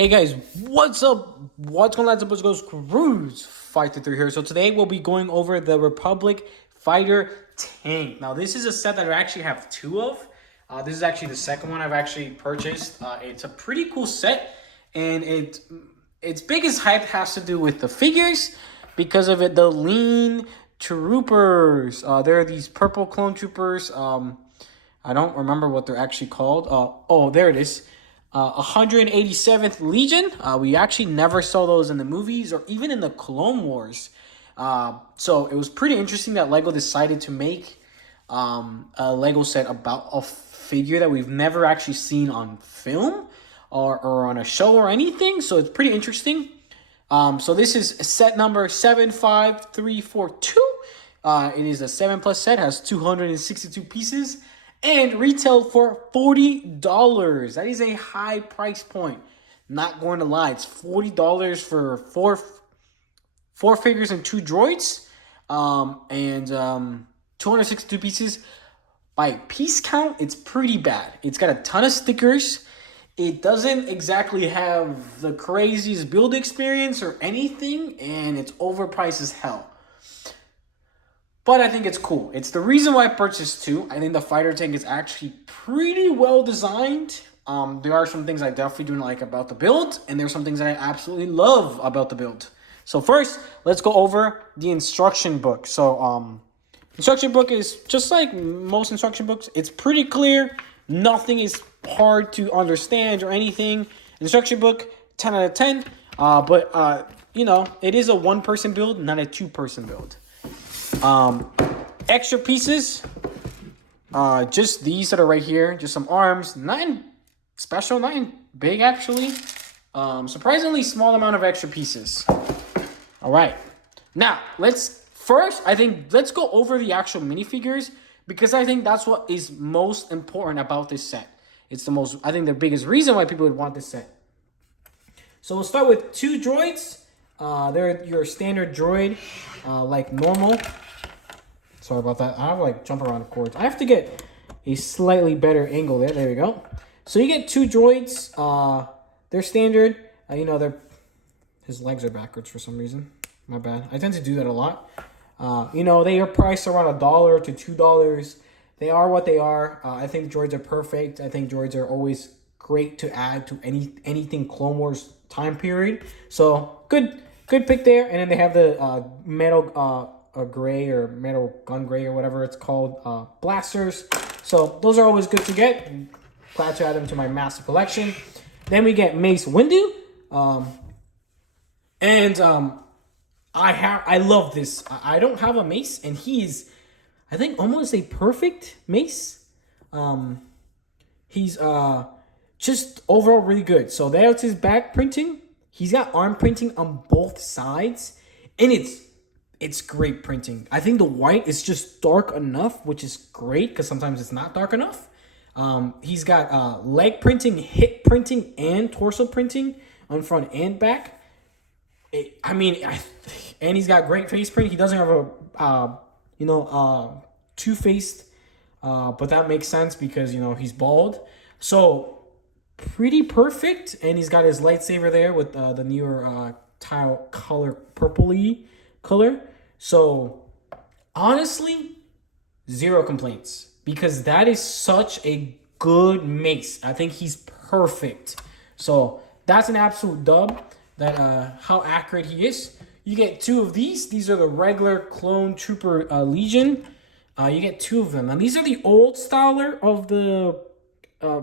Hey guys, what's up? What's going on? It's Goes Cruise Fighter 3 here. So today we'll be going over the Republic Fighter Tank. Now this is a set that I actually have two of. This is actually the second one I've actually purchased. It's a pretty cool set, and its biggest hype has to do with the figures because of it. The lean troopers. There are these purple clone troopers. I don't remember what they're actually called. Oh, there it is. 187th Legion. We actually never saw those in the movies or even in the Clone Wars. So it was pretty interesting that LEGO decided to make a LEGO set about a figure that we've never actually seen on film or on a show or anything. So it's pretty interesting. So this is set number 75342. It is a 7+ set, has 262 pieces. And retail for $40. That is a high price point. Not going to lie. It's $40 for four figures and two droids. And 262 pieces. By piece count, it's pretty bad. It's got a ton of stickers. It doesn't exactly have the craziest build experience or anything. And it's overpriced as hell. But I think it's cool. It's the reason why I purchased two. I think the fighter tank is actually pretty well designed. There are some things I definitely do not like about the build, and there's some things that I absolutely love about the build. So first, let's go over the instruction book. So, instruction book is just like most instruction books. It's pretty clear. Nothing is hard to understand or anything. Instruction book, 10 out of 10. You know, it is a one-person build, not a two-person build. Extra pieces, just these that are right here, just some arms, nothing special, nothing big actually. Surprisingly small amount of extra pieces. All right, now let's go over the actual minifigures because I think that's what is most important about this set. It's the biggest reason why people would want this set. So we'll start with two droids. They're your standard droid, like normal. Sorry about that. I have to jump around the cords. I have to get a slightly better angle there. There we go. So you get two droids. They're standard. His legs are backwards for some reason. My bad. I tend to do that a lot. They are priced around $1 to $2. They are what they are. I think droids are perfect. I think droids are always great to add to anything Clone Wars time period. So good pick there. And then they have the metal gray or metal gun gray or whatever it's called, blasters. So those are always good to get. I'm glad to add them to my massive collection. Then we get Mace Windu. I love this. I don't have a Mace, and he's, I think, almost a perfect Mace. He's just overall really good. So there's his back printing. He's got arm printing on both sides, and it's great printing. I think the white is just dark enough, which is great because sometimes it's not dark enough. He's got leg printing, hip printing, and torso printing on front and back. And he's got great face print. He doesn't have a two-faced, but that makes sense because he's bald. So pretty perfect, and he's got his lightsaber there with the newer tile color, purpley color. So honestly, zero complaints because that is such a good Mace. I think he's perfect. So that's an absolute dub. That how accurate he is. You get two of these. These are the regular Clone Trooper Legion. You get two of them. Now these are the old styler of the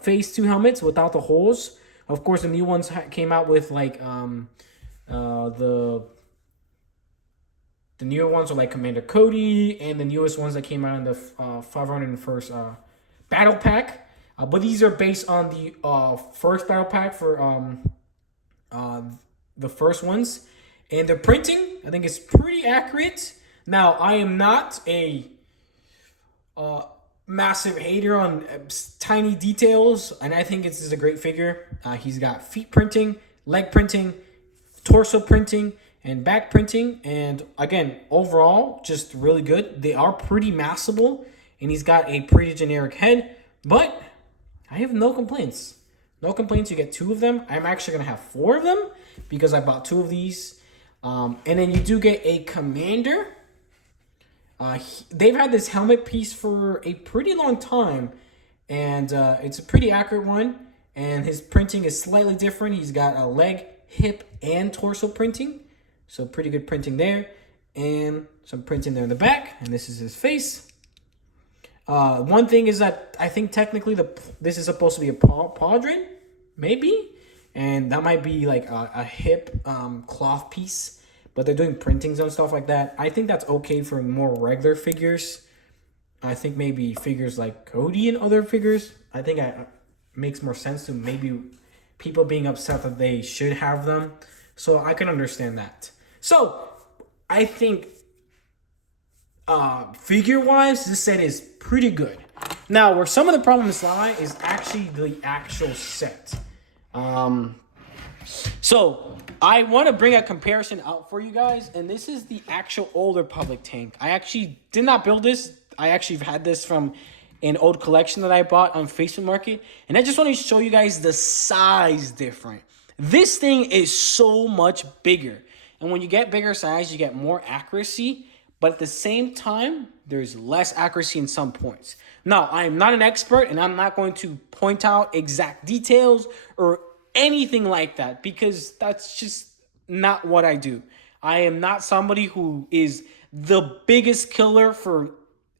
Phase 2 helmets without the holes. Of course, the new ones came out with the newer ones are like Commander Cody, and the newest ones that came out in the 501st Battle Pack. But these are based on the first Battle Pack for the first ones. And the printing, I think, is pretty accurate. Now, I am not a massive hater on tiny details, and I think this is a great figure. He's got feet printing, leg printing, torso printing, and back printing, and again, overall, just really good. They are pretty massable, and he's got a pretty generic head, but I have no complaints. No complaints. You get 2 of them. I'm actually gonna have 4 of them because I bought 2 of these. And then you do get a commander. They've had this helmet piece for a pretty long time, and it's a pretty accurate one. And his printing is slightly different. He's got a leg, hip, and torso printing, so pretty good printing there. And some printing there in the back, and this is his face. One thing is that I think technically this is supposed to be a pauldron, maybe, and that might be like a hip cloth piece. But they're doing printings and stuff like that. I think that's okay for more regular figures. I think maybe figures like Cody and other figures. I think it makes more sense to maybe people being upset that they should have them. So I can understand that. So I think figure-wise, this set is pretty good. Now, where some of the problems lie is actually the actual set. So I want to bring a comparison out for you guys, and this is the actual Old Republic tank. I actually did not build this. I actually had this from an old collection that I bought on Facebook Market, and I just want to show you guys the size difference. This thing is so much bigger, and when you get bigger size, you get more accuracy, but at the same time, there's less accuracy in some points. Now, I am not an expert, and I'm not going to point out exact details or anything like that, because that's just not what I do. I am not somebody who is the biggest killer for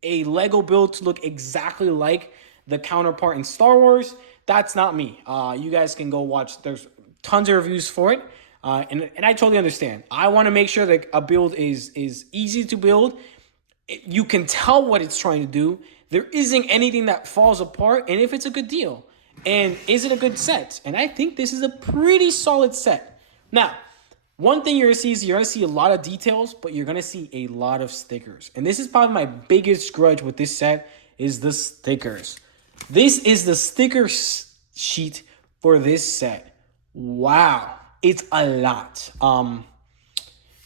a Lego build to look exactly like the counterpart in Star Wars. That's not me. You guys can go watch. There's tons of reviews for it. And I totally understand. I want to make sure that a build is easy to build. You can tell what it's trying to do. There isn't anything that falls apart, and if it's a good deal. And is it a good set? And I think this is a pretty solid set. Now, one thing you're going to see is you're going to see a lot of details, but you're going to see a lot of stickers. And this is probably my biggest grudge with this set is the stickers. This is the sticker sheet for this set. Wow. It's a lot.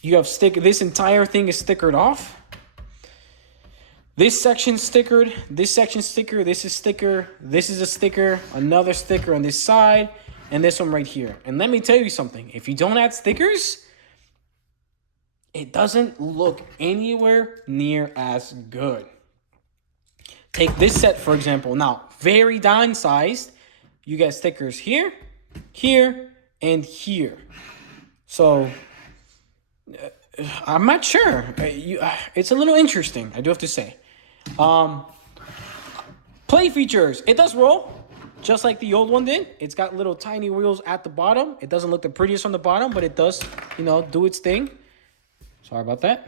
You have this entire thing is stickered off. This section's stickered, this section's sticker, this is sticker, this is a sticker, another sticker on this side, and this one right here. And let me tell you something, if you don't add stickers, it doesn't look anywhere near as good. Take this set, for example. Now, very downsized. You get stickers here, here, and here. So, I'm not sure. It's a little interesting, I do have to say. Play features. It does roll, just like the old one did. It's got little tiny wheels at the bottom. It doesn't look the prettiest on the bottom, but it does, do its thing. Sorry about that.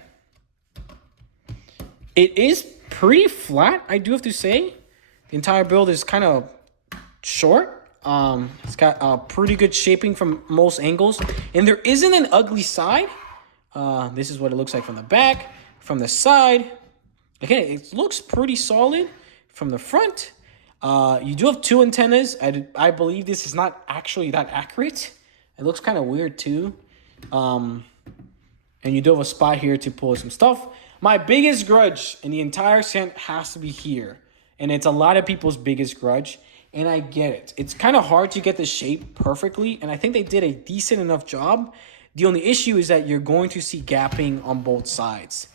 It is pretty flat, I do have to say. The entire build is kind of short. It's got a pretty good shaping from most angles, and there isn't an ugly side. This is what it looks like from the back, from the side. Again, it looks pretty solid from the front. You do have 2 antennas. I believe this is not actually that accurate. It looks kind of weird too. And you do have a spot here to pull some stuff. My biggest grudge in the entire set has to be here. And it's a lot of people's biggest grudge. And I get it. It's kind of hard to get the shape perfectly. And I think they did a decent enough job. The only issue is that you're going to see gapping on both sides.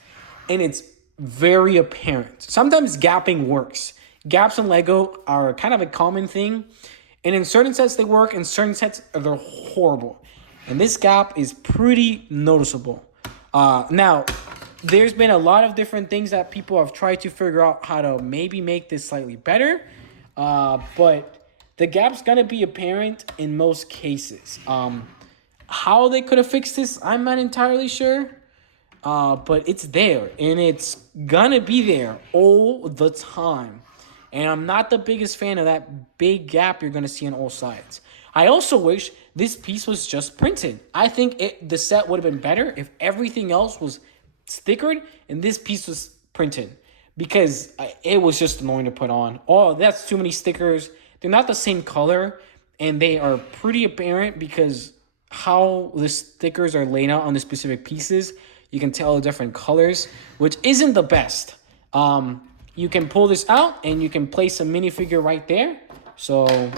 And it's very apparent. Sometimes gapping works. Gaps in Lego are kind of a common thing. And in certain sets they work, in certain sets they're horrible. And this gap is pretty noticeable. Now, there's been a lot of different things that people have tried to figure out how to maybe make this slightly better. But the gap's gonna be apparent in most cases. How they could have fixed this, I'm not entirely sure. But it's there, and it's gonna be there all the time. And I'm not the biggest fan of that big gap you're gonna see on all sides. I also wish this piece was just printed. I think the set would have been better if everything else was stickered and this piece was printed, because it was just annoying to put on. Oh, that's too many stickers. They're not the same color, and they are pretty apparent because how the stickers are laid out on the specific pieces. You can tell the different colors, which isn't the best. You can pull this out and you can place a minifigure right there. So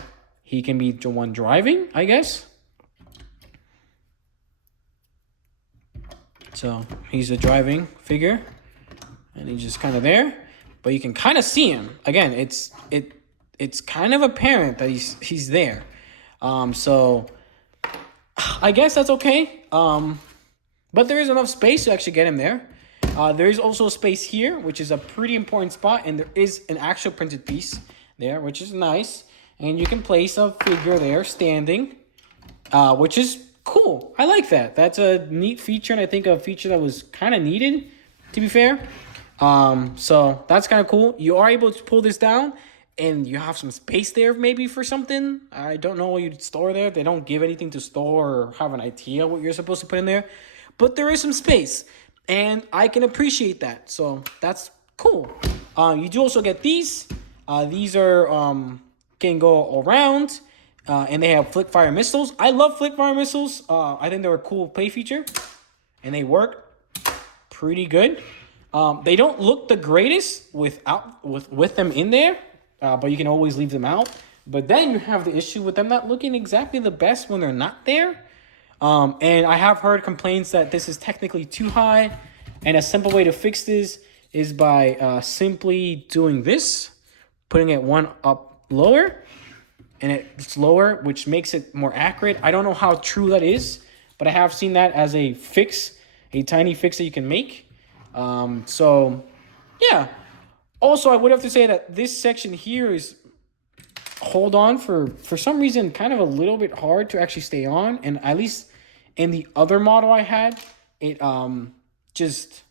he can be the one driving, I guess. So he's a driving figure, and he's just kind of there, but you can kind of see him. Again, it's kind of apparent that he's there. So I guess that's okay. But there is enough space to actually get him there. There is also a space here, which is a pretty important spot, and there is an actual printed piece there, which is nice. And you can place a figure there standing, which is cool. I like that. That's a neat feature, and I think a feature that was kind of needed, to be fair. So that's kind of cool. You are able to pull this down, and you have some space there maybe for something. I don't know what you'd store there. They don't give anything to store or have an idea what you're supposed to put in there. But there is some space, and I can appreciate that. So that's cool. You do also get these. These are can go around. And they have flick fire missiles. I love flick fire missiles. I think they're a cool play feature, and they work pretty good. They don't look the greatest with them in there, but you can always leave them out. But then you have the issue with them not looking exactly the best when they're not there. And I have heard complaints that this is technically too high, and a simple way to fix this is by simply doing this, putting it one up lower. And it's lower, which makes it more accurate. I don't know how true that is, but I have seen that as a fix, a tiny fix that you can make. So, yeah. Also, I would have to say that this section here is, hold on, for some reason, kind of a little bit hard to actually stay on. And at least in the other model I had, it just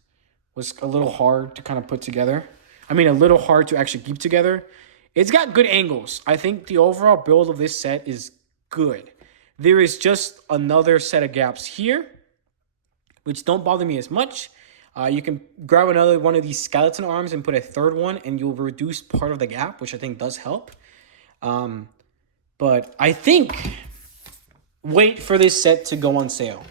was a little hard to kind of put together. I mean, a little hard to actually keep together. It's got good angles. I think the overall build of this set is good. There is just another set of gaps here, which don't bother me as much. You can grab another one of these skeleton arms and put a third one, and you'll reduce part of the gap, which I think does help. But I think wait for this set to go on sale.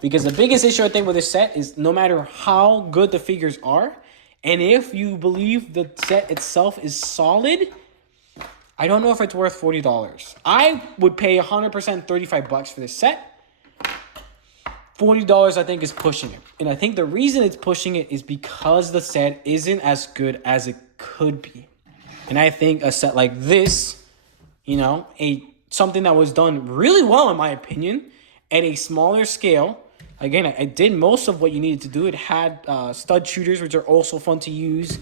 Because the biggest issue I think with this set is no matter how good the figures are, and if you believe the set itself is solid, I don't know if it's worth $40. I would pay 100% $35 for this set. $40 I think is pushing it. And I think the reason it's pushing it is because the set isn't as good as it could be. And I think a set like this, you know, something that was done really well in my opinion, at a smaller scale. Again, I did most of what you needed to do. It had stud shooters, which are also fun to use.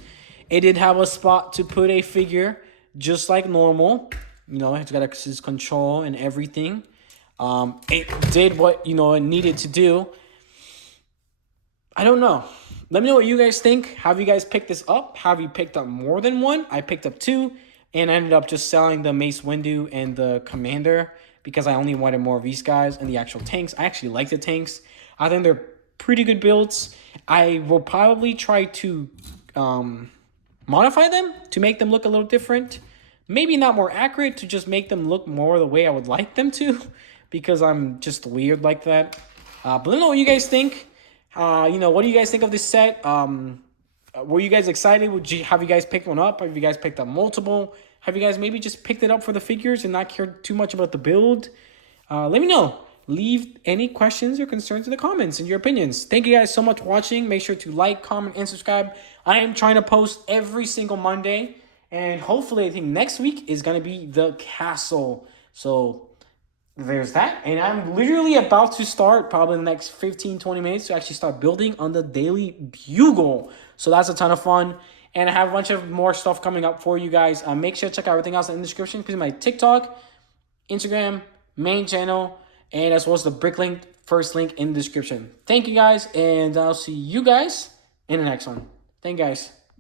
It did have a spot to put a figure, just like normal. You know, it's got its control and everything. It did what, you know, it needed to do. I don't know. Let me know what you guys think. Have you guys picked this up? Have you picked up more than one? I picked up two, and I ended up just selling the Mace Windu and the Commander because I only wanted more of these guys and the actual tanks. I actually like the tanks. I think they're pretty good builds. I will probably try to modify them to make them look a little different. Maybe not more accurate, to just make them look more the way I would like them to, because I'm just weird like that. But let me know what you guys think. You know, what do you guys think of this set? Were you guys excited? Have you guys picked one up? Have you guys picked up multiple? Have you guys maybe just picked it up for the figures and not cared too much about the build? Let me know. Leave any questions or concerns in the comments and your opinions. Thank you guys so much for watching. Make sure to like, comment, and subscribe. I am trying to post every single Monday. And hopefully, I think next week is going to be the castle. So there's that. And I'm literally about to start probably in the next 15, 20 minutes to actually start building on the Daily Bugle. So that's a ton of fun. And I have a bunch of more stuff coming up for you guys. Make sure to check out everything else in the description. Please my TikTok, Instagram, main channel, and as well as the Bricklink first link in the description. Thank you guys, and I'll see you guys in the next one. Thank you guys.